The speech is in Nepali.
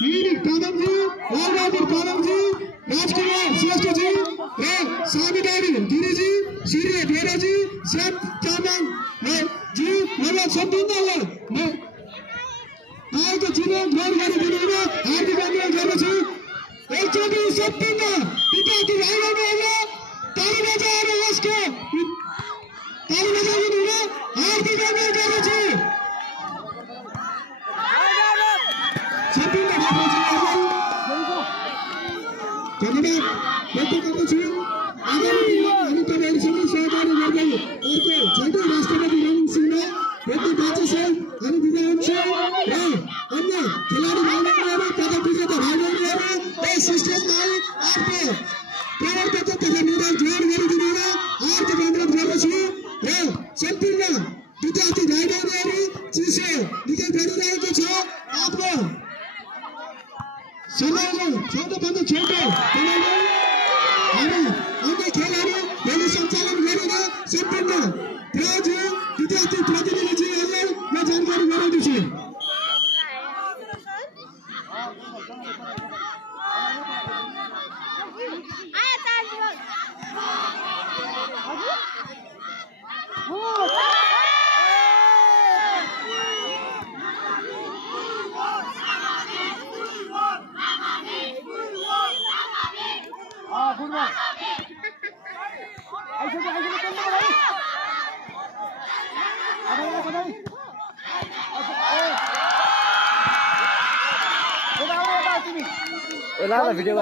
वीर कदम जी, बहादुर कदम जी, राजकुमार श्रेष्ठ जी, सामिदारी गिरी जी, सूर्य भेड़ा जी, श्याम चामन जी, मतलब सम्पूर्णले आएको जीवन ग्रहण गरिदिनु हार्दिक अनुरोध गर्दछु। एकचोटि सम्पूर्ण विद्यार्थी भाइ बहिनीहरूले ताली बजाएर यसको ताली बजाइदिनु हुन हार्दिक अनुरोध गर्दछु। सम्पूर्ण विद्यार्थीहरूलाई धन्यवाद व्यक्त गर्दछु। आगामी दिनमा हामी तपाईँहरूसँग सहकारी गर्दै अर्को 6औं राष्ट्रपति रमन सिंहलाई भेट्ने बाचा छ। हामी बिदा हुन्छौँ र अन्य खेलाडी भाइ बहिनीहरू पदक विजेता भाइ बहिनीहरू यस स्टेजमा आई आफ्नो प्रवर्तक तथा मेडल ग्रहण गरिदिनु हुन हार्दिक अनुरोध गर्दछु र सम्पूर्ण विद्यार्थी भाइ बहिनीहरू चिसो निकै बढिरहेको छ। आफ्नो समयमा सबैभन्दा छोटो समयमा हामी अन्य खेलहरू भोलि सञ्चालन गरेर सम्पूर्ण विद्यार्थी प्रतिनिधिजीहरूलाई म जानकारी गराउँदैछु। भिडियो